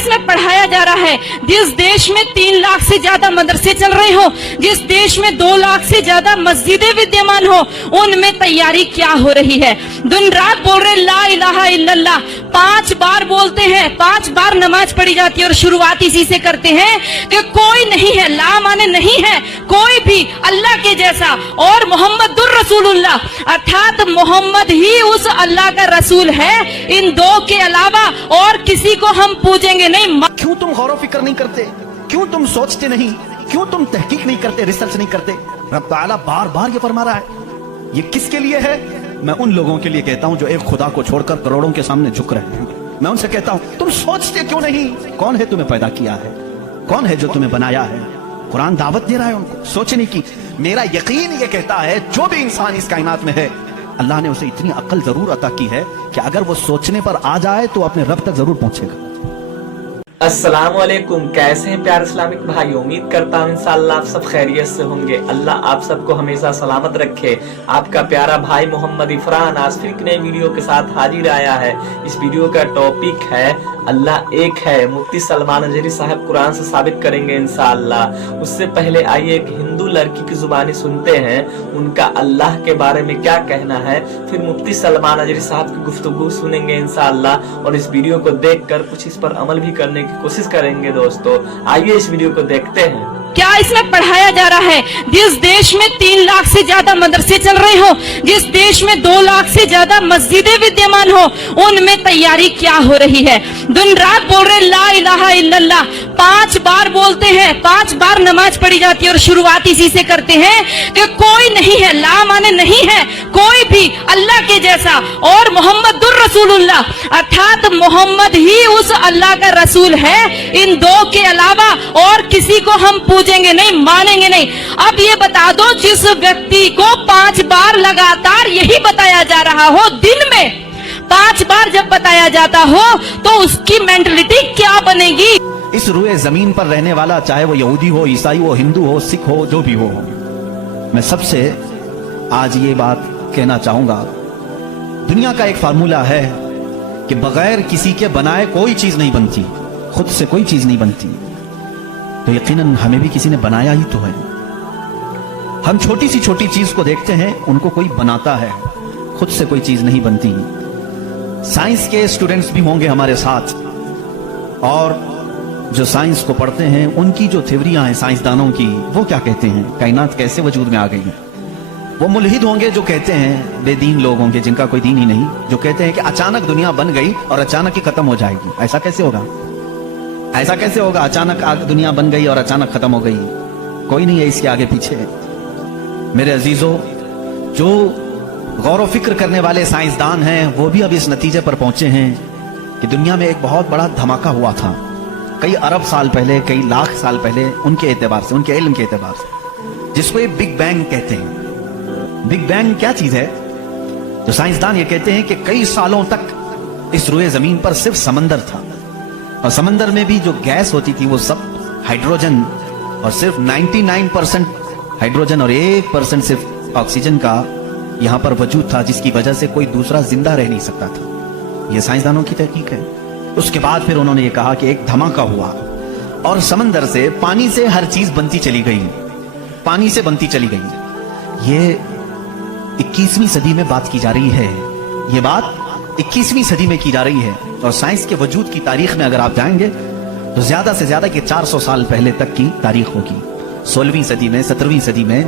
इसमें पढ़ाया जा रहा है? जिस देश में 3 लाख से ज्यादा मदरसे चल रहे हो, जिस देश में 2 लाख से ज्यादा मस्जिदें विद्यमान हो, उनमें तैयारी क्या हो रही है? दिन रात बोल रहे ला इलाहा इल्लल्लाह, 5 बार बोलते हैं, 5 बार नमाज पढ़ी जाती है और शुरुआत इसी से करते हैं कि कोई नहीं है, ला माने नहीं है कोई भी अल्लाह के जैसा, और मोहम्मदुर रसूलुल्लाह अर्थात मोहम्मद ही उस अल्लाह का रसूल है, इन 2 के अलावा और किसी को हम पूजेंगे नहीं। क्यों तुम गौर फिक्र नहीं करते? क्यों तुम सोचते नहीं? क्यों तुम तहकीक नहीं करते, रिसर्च नहीं करते? रब ताला बार बार ये फरमा रहा है। ये किसके लिए है? मैं उन लोगों के लिए कहता हूं जो एक खुदा को छोड़कर करोड़ों के सामने झुक रहे हैं। मैं उनसे कहता हूं तुम सोचते क्यों नहीं? कौन है तुम्हें पैदा किया है? कौन है जो तुम्हें बनाया है? कुरान दावत दे रहा है उनको सोचने की। मेरा यकीन ये कहता है जो भी इंसान इस कायनात में है, अल्लाह ने उसे इतनी अक्ल जरूर अता की है कि अगर वो सोचने पर आ जाए तो अपने रब तक जरूर पहुंचेगा। अस्सलामुअलैकुम, कैसे हैं प्यारे इस्लामिक भाई? उम्मीद करता हूँ इंशाअल्लाह आप सब खैरियत से होंगे। अल्लाह आप सबको हमेशा सलामत रखे। आपका प्यारा भाई मोहम्मद इफरान आज फिर एक नई वीडियो के साथ हाजिर आया है। इस वीडियो का टॉपिक है अल्लाह एक है। मुफ्ती सलमान अजहरी साहब कुरान से साबित करेंगे इंशाअल्लाह। उससे पहले आइए एक हिंदू लड़की की जुबानी सुनते हैं, उनका अल्लाह के बारे में क्या कहना है, फिर मुफ्ती सलमान अजहरी साहब की गुफ्तगू सुनेंगे इंशाअल्लाह, और इस वीडियो को देखकर कुछ इस पर अमल भी करने की कोशिश करेंगे। दोस्तों आइए इस वीडियो को देखते हैं। क्या इसमें पढ़ाया जा रहा है? जिस देश में 3 लाख से ज्यादा मदरसे चल रहे हो, जिस देश में 2 लाख से ज्यादा मस्जिदें विद्यमान हो, उनमें तैयारी क्या हो रही है? दिन रात बोल रहे ला इलाहा इल्लल्लाह, 5 बार बोलते हैं, 5 बार नमाज पढ़ी जाती है और शुरुआत इसी से करते हैं कि कोई नहीं है, ला माने नहीं है कोई भी अल्लाह के जैसा, और मोहम्मदुर रसूलुल्लाह अर्थात मोहम्मद ही उस अल्लाह का रसूल है, इन 2 के अलावा और किसी को हम पूजेंगे नहीं, मानेंगे नहीं। अब ये बता दो, जिस व्यक्ति को 5 बार लगातार यही बताया जा रहा हो, दिन में 5 बार जब बताया जाता हो, तो उसकी मेंटलिटी क्या बनेगी? इस रुए जमीन पर रहने वाला, चाहे वो यहूदी हो, ईसाई हो, हिंदू हो, सिख हो, जो भी हो, मैं सबसे आज ये बात कहना चाहूंगा, दुनिया का एक फार्मूला है कि बगैर किसी के बनाए कोई चीज नहीं बनती, खुद से कोई चीज नहीं बनती। तो यकीनन हमें भी किसी ने बनाया ही तो है। हम छोटी सी छोटी चीज को देखते हैं, उनको कोई बनाता है, खुद से कोई चीज नहीं बनती। साइंस के स्टूडेंट्स भी होंगे हमारे साथ, और जो साइंस को पढ़ते हैं उनकी जो थ्योरियां हैं साइंसदानों की, वो क्या कहते हैं, कायनात कैसे वजूद में आ गई है। वो मुल्हिद होंगे जो कहते हैं, बेदीन लोग होंगे जिनका कोई दीन ही नहीं, जो कहते हैं कि अचानक दुनिया बन गई और अचानक ही खत्म हो जाएगी। ऐसा कैसे होगा? ऐसा कैसे होगा? अचानक दुनिया बन गई और अचानक खत्म हो गई, कोई नहीं है इसके आगे पीछे। मेरे अजीजों, जो गौर फिक्र करने वाले साइंसदान हैं वो भी अब इस नतीजे पर पहुंचे हैं कि दुनिया में एक बहुत बड़ा धमाका हुआ था कई अरब साल पहले, कई लाख साल पहले, उनके एतबार से, उनके इल्म के एतबार से, जिसको ये बिग बैंग कहते हैं। बिग बैंग क्या चीज है? तो साइंसदान ये कहते हैं कि कई सालों तक इस रुए जमीन पर सिर्फ समंदर था, और समंदर में भी जो गैस होती थी वो सब हाइड्रोजन, और सिर्फ 99% हाइड्रोजन और 1% सिर्फ ऑक्सीजन का यहां पर वजूद था, जिसकी वजह से कोई दूसरा जिंदा रह नहीं सकता था। यह साइंसदानों की तहकीक है। उसके बाद फिर उन्होंने ये कहा कि एक धमाका हुआ और समंदर से, पानी से हर चीज बनती चली गई, पानी से बनती चली गई। ये 21वीं सदी में बात की जा रही है, ये बात 21वीं सदी में की जा रही है। और साइंस के वजूद की तारीख में अगर आप जाएंगे तो ज्यादा से ज्यादा कि 400 साल पहले तक की तारीख होगी। 16वीं सदी में, 17वीं सदी में,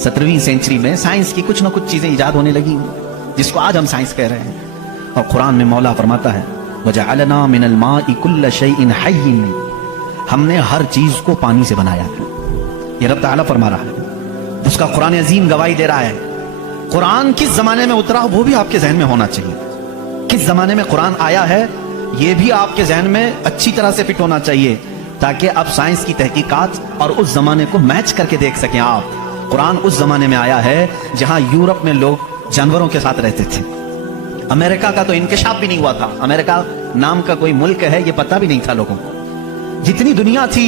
17वीं सेंचुरी में साइंस की कुछ ना कुछ चीजें इजाद होने लगी, जिसको आज हम साइंस कह रहे हैं। और कुरान में मौला फरमाता है, वजअलना मिनल माइ कुल्ल शैइन हय्यिन, हमने हर चीज को पानी से बनाया है। ये रब ताला फरमा रहा है, उसका कुरान अजीम गवाही दे रहा है। कुरान किस जमाने में उतरा वो भी आपके जहन में होना चाहिए। किस जमाने में कुरान आया है ये भी आपके जहन में अच्छी तरह से फिट होना चाहिए, ताकि अब साइंस की तहकीकात और उस जमाने को मैच करके देख सकें आप। कुरान उस जमाने में आया है जहां यूरोप में लोग जानवरों के साथ रहते थे। अमेरिका का तो इंकशाफ भी नहीं हुआ था, अमेरिका नाम का कोई मुल्क है ये पता भी नहीं था लोगों को। जितनी दुनिया थी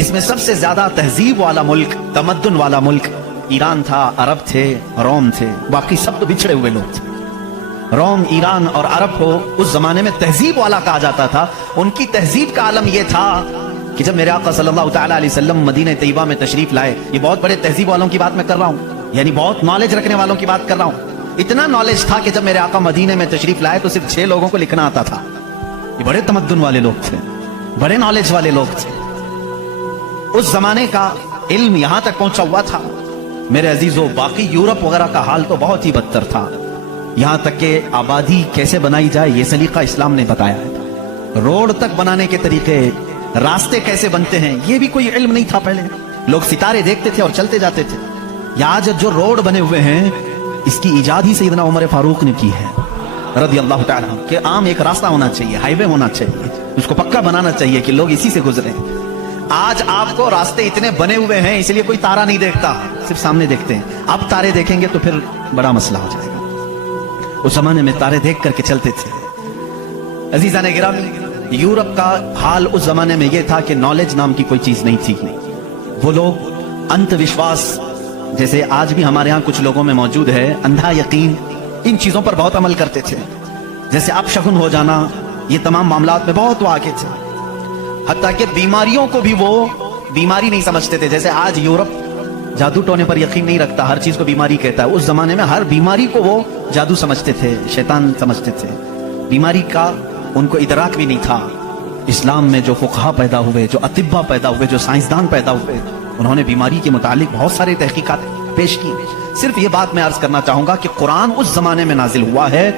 इसमें सबसे ज्यादा तहजीब वाला मुल्क, तमद्दुन वाला मुल्क ईरान था, अरब थे, रोम थे, बाकी सब तो बिछड़े हुए लोग थे। روم، ایران اور عرب کو اس زمانے میں تہذیب والا کہا جاتا تھا. ان کی تہذیب کا عالم یہ تھا کہ جب میرے آقا صلی اللہ تعالی علیہ وسلم مدینہ طیبہ میں تشریف لائے، یہ بہت بڑے تہذیب والوں کی بات میں کر رہا ہوں، یعنی بہت نالج رکھنے والوں کی بات کر رہا ہوں. اتنا نالج تھا کہ جب میرے آقا مدینہ میں تشریف لائے تو صرف 6 لوگوں کو لکھنا آتا تھا. یہ بڑے تمدن والے لوگ تھے، بڑے نالج والے لوگ تھے. اس زمانے کا علم یہاں تک پہنچا ہوا تھا میرے عزیزو. باقی یورپ وغیرہ کا حال تو بہت ہی بدتر تھا. یہاں تک کہ آبادی کیسے بنائی جائے یہ سلیقہ اسلام نے بتایا ہے. روڈ تک بنانے کے طریقے، راستے کیسے بنتے ہیں، یہ بھی کوئی علم نہیں تھا. پہلے لوگ ستارے دیکھتے تھے اور چلتے جاتے تھے. یا آج جو روڈ بنے ہوئے ہیں اس کی ایجاد ہی سیدنا عمر فاروق نے کی ہے رضی اللہ تعالیٰ عنہ، کہ عام ایک راستہ ہونا چاہیے، ہائی وے ہونا چاہیے، اس کو پکا بنانا چاہیے کہ لوگ اسی سے گزریں. آج آپ کو راستے اتنے بنے ہوئے ہیں اس لیے کوئی تارا نہیں دیکھتا، صرف سامنے دیکھتے ہیں. اب تارے دیکھیں گے تو پھر بڑا مسئلہ ہو جائے گا. اس زمانے میں تارے دیکھ کر کے چلتے تھے. عزیزان گرامی، یورپ کا حال اس زمانے میں یہ تھا کہ نالج نام کی کوئی چیز نہیں تھی. وہ لوگ انت وشواس، جیسے آج بھی ہمارے ہاں کچھ لوگوں میں موجود ہے، اندھا یقین، ان چیزوں پر بہت عمل کرتے تھے. جیسے اب شگن ہو جانا، یہ تمام معاملات میں بہت وہ آگے تھے. حتیٰ کہ بیماریوں کو بھی وہ بیماری نہیں سمجھتے تھے. جیسے آج یورپ جادو ٹونے پر یقین نہیں رکھتا، ہر چیز کو بیماری کہتا ہے. اس زمانے میں ہر بیماری کو وہ جادو سمجھتے تھے، شیطان سمجھتے تھے. بیماری کا ان کو ادراک بھی نہیں تھا. اسلام میں جو فقہا پیدا ہوئے، جو اطباء پیدا ہوئے، جو سائنسدان پیدا ہوئے، انہوں نے بیماری کے متعلق بہت سارے تحقیقات پیش کی. صرف یہ بات میں عرض کرنا چاہوں گا کہ قرآن اس زمانے میں نازل ہوا ہے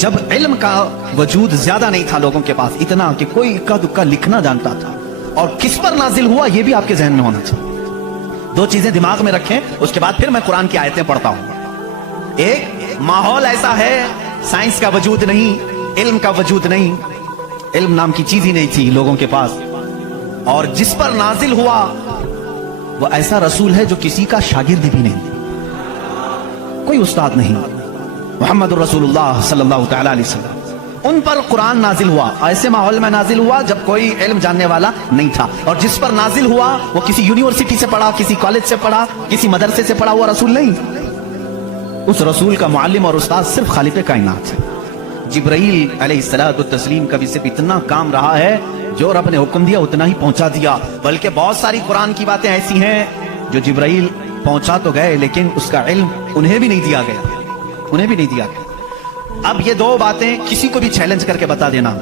جب علم کا وجود زیادہ نہیں تھا لوگوں کے پاس، اتنا کہ کوئی اکا دکا لکھنا جانتا تھا. اور کس پر نازل ہوا یہ بھی آپ کے ذہن میں ہونا چاہیے. 2 چیزیں دماغ میں رکھیں، اس کے بعد پھر میں قرآن کی آیتیں پڑھتا ہوں. ایک، ماحول ایسا ہے، سائنس کا وجود نہیں، علم کا وجود نہیں، علم نام کی چیز ہی نہیں تھی لوگوں کے پاس. اور جس پر نازل ہوا وہ ایسا رسول ہے جو کسی کا شاگرد بھی نہیں، کوئی استاد نہیں، محمد الرسول اللہ صلی اللہ تعالی علیہ وسلم. ان پر قرآن نازل ہوا، ایسے ماحول میں نازل ہوا جب کوئی علم جاننے والا نہیں تھا. اور جس پر نازل ہوا وہ کسی یونیورسٹی سے پڑھا، کسی کالج سے پڑھا، کسی مدرسے سے پڑھا، وہ رسول نہیں. اس رسول کا معلم اور استاد صرف خالق کائنات ہے. جبرائیل علیہ الصلوۃ والتسلیم کا بھی صرف اتنا کام رہا ہے، جو رب نے حکم دیا اتنا ہی پہنچا دیا. بلکہ بہت ساری قرآن کی باتیں ایسی ہیں جو جبرائیل پہنچا تو گئے لیکن اس کا علم انہیں بھی نہیں دیا گیا، انہیں بھی نہیں دیا گیا. اب یہ 2 باتیں کسی کو بھی چیلنج کر کے بتا دینا،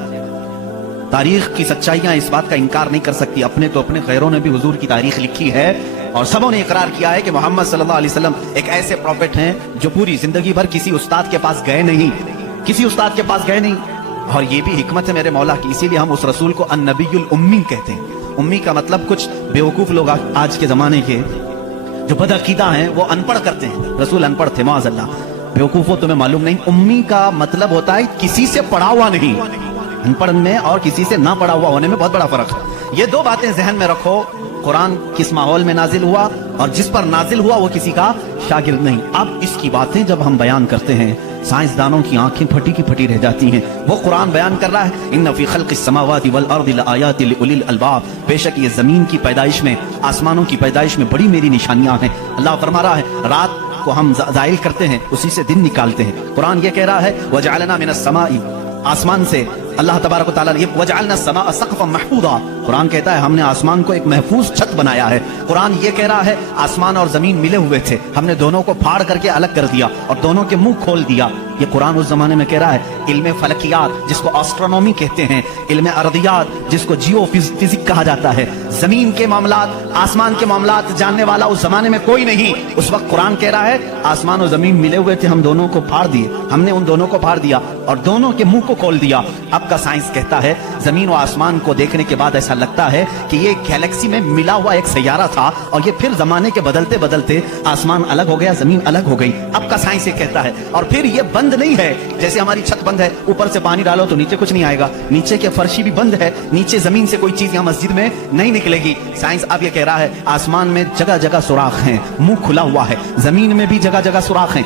تاریخ کی سچائیاں اس بات کا انکار نہیں کر سکتی. اپنے تو اپنے غیروں نے بھی حضور کی تاریخ لکھی ہے اور سبوں نے اقرار کیا ہے کہ محمد صلی اللہ علیہ وسلم ایک ایسے پروفٹ ہیں جو پوری زندگی بھر کسی استاد کے پاس گئے نہیں، کسی استاد کے پاس گئے نہیں. اور یہ بھی حکمت ہے میرے مولا کی، اسی لیے ہم اس رسول کو النبی الامی کہتے ہیں. امی کا مطلب کچھ بیوقوف لوگ آج کے زمانے کے جو بدعقیدہ ہیں وہ ان پڑھ کرتے ہیں. رسول ان پڑھ تھے معاذ اللہ. بیوقوف ہو تمہیں معلوم نہیں، امی کا مطلب ہوتا ہے کسی سے پڑھا ہوا نہیں. ان پڑھ میں اور کسی سے نہ پڑھا ہوا ہونے میں بہت بڑا فرق ہے. یہ 2 باتیں ذہن میں رکھو. قرآن کس ماحول میں نازل ہوا اور جس پر نازل ہوا وہ کسی کا شاگرد نہیں. اب اس کی باتیں جب ہم بیان کرتے ہیں سائنسدانوں کی آنکھیں پھٹی کی پھٹی رہ جاتی ہیں. وہ قرآن بیان کر رہا ہے ان فی خلق السماوات والارض لآیات لأولی الالباب، بے شک یہ زمین کی پیدائش میں، آسمانوں کی پیدائش میں بڑی میری نشانیاں ہیں. اللہ فرما رہا ہے رات کو ہم زائل کرتے ہیں، اسی سے دن نکالتے ہیں. قرآن یہ کہہ رہا ہے وجعلنا من السماء، آسمان سے اللہ تبارک و تعالیٰ نے وجعلنا السماء سقفا محفوظا، قرآن کہتا ہے ہم نے آسمان کو ایک محفوظ چھت بنایا ہے. قرآن یہ کہہ رہا ہے آسمان اور زمین ملے ہوئے تھے، ہم نے دونوں کو پھاڑ کر کے الگ کر دیا اور دونوں کے منہ کھول دیا. یہ قرآن اس زمانے میں کہہ رہا ہے علم فلکیات جس کو آسٹرونومی کہتے ہیں، علم ارضیات جس کو جیو فزک کہا جاتا ہے، زمین کے معاملات، آسمان کے معاملات جاننے والا اس زمانے میں کوئی نہیں. اس وقت قرآن کہہ رہا ہے آسمان و زمین ملے ہوئے تھے، ہم دونوں کو پھاڑ دیے، ہم نے ان دونوں کو پھاڑ دیا اور دونوں کے منہ کو کھول دیا. اب کا سائنس کہتا ہے زمین و آسمان کو دیکھنے کے بعد ایسا لگتا ہے کہ یہ گیلیکسی میں ملا ہوا ایک سیارہ تھا اور یہ پھر زمانے کے بدلتے بدلتے آسمان الگ ہو گیا، زمین الگ ہو گئی. اب کا سائنس یہ کہتا ہے. اور پھر یہ بند نہیں ہے، جیسے ہماری چھت بند ہے، اوپر سے پانی ڈالو تو نیچے کچھ نہیں آئے گا، نیچے کے فرشی بھی بند ہے، نیچے زمین سے کوئی چیز یہاں مسجد میں نہیں نکلے گی. سائنس اب یہ کہہ رہا ہے آسمان میں جگہ جگہ سوراخ ہیں، منہ کھلا ہوا ہے، زمین میں بھی جگہ جگہ سوراخ ہیں.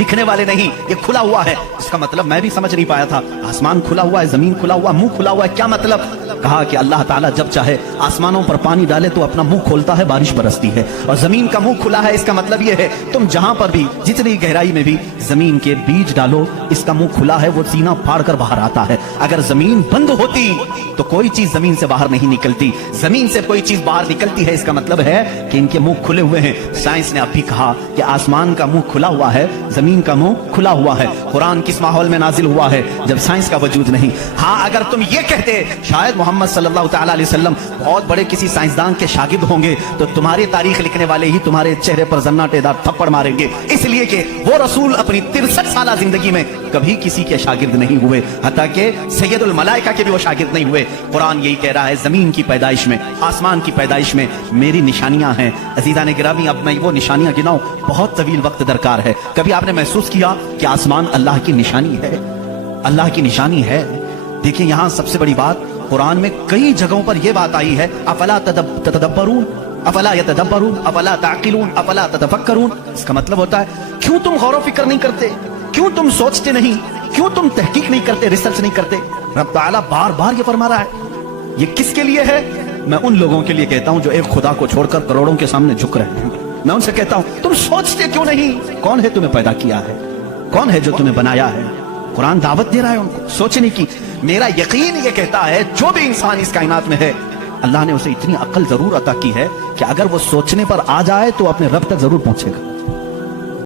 दिखने वाले नहीं, ये खुला हुआ है। इसका मतलब मैं भी समझ नहीं पाया था, आसमान खुला हुआ है, जमीन खुला हुआ, मुंह खुला हुआ है, क्या मतलब? कहा कि अल्लाह ताला जब चाहे आसमानों पर पानी डाले तो अपना मुंह खोलता है, बारिश बरसती है, और जमीन का मुंह खुला है। इसका मतलब ये है तुम जहां पर भी, जितनी गहराई में भी जमीन के बीज डालो, इसका मुंह खुला है, वो सीना फाड़ कर बाहर आता है। अगर जमीन बंद होती तो कोई चीज जमीन से बाहर नहीं निकलती, जमीन से कोई चीज बाहर निकलती है, इसका मतलब है कि इनके मुंह खुले हुए हैं। साइंस ने अब भी कहा कि आसमान का मुंह खुला हुआ है, जमीन का मुंह खुला हुआ है। कुरान किस माहौल में नाजिल हुआ है? जब साइंस का वजूद नहीं। हाँ, अगर तुम ये कहते शायद मोहम्मद सल्लल्लाहु तआला अलैहि वसल्लम बहुत बड़े किसी साइंसदान के शागिर्द होंगे, तो तुम्हारी तारीख लिखने वाले ही तुम्हारे चेहरे पर जन्नाटेदार थप्पड़ मारेंगे, इसलिए कि वो रसूल अपनी 63 साल जिंदगी में कभी किसी के शागिर्द नहीं हुए, हत्ता कि सैयदुल मलाइका के भी वो शागिर्द नहीं हुए। कुरान यही कह रहा है, जमीन की पैदाइश में, आसमान की पैदाइश में मेरी निशानियां हैं। अजीजान गिरामी, अब मैं वो निशानियां गिनाऊं, बहुत तवील वक्त दरकार है। कभी आपने महसूस किया कि आसमान अल्लाह की निशानी है? अल्लाह की निशानी है। देखिए, यहां सबसे बड़ी बात, कुरान में कई जगहों पर यह बात आई है, अफला तदब्बरून, अफला यतदब्बरून, अफला ताक़िलून, अफला ततफक्करून। इसका मतलब होता है, क्यों तुम गौर व फिक्र नहीं करते, क्यों तुम सोचते नहीं, क्यों तुम तहकीक नहीं करते, रिसर्च नहीं करते? रब ताला बार बार ये फरमा रहा है। ये किसके लिए है? मैं उन लोगों के लिए कहता हूं जो एक खुदा को छोड़कर करोड़ों के सामने झुक रहे हैं। मैं उनसे कहता हूं, तुम सोचते क्यों नहीं? कौन है तुम्हें पैदा किया है? कौन है जो तुम्हें बनाया है? कुरान दावत दे रहा है उनको सोचने की। मेरा यकीन ये कहता है, जो भी इंसान इस कायनात में है, अल्लाह ने उसे इतनी अक्ल जरूर अता की है कि अगर वो सोचने पर आ जाए तो अपने रब तक जरूर पहुंचेगा।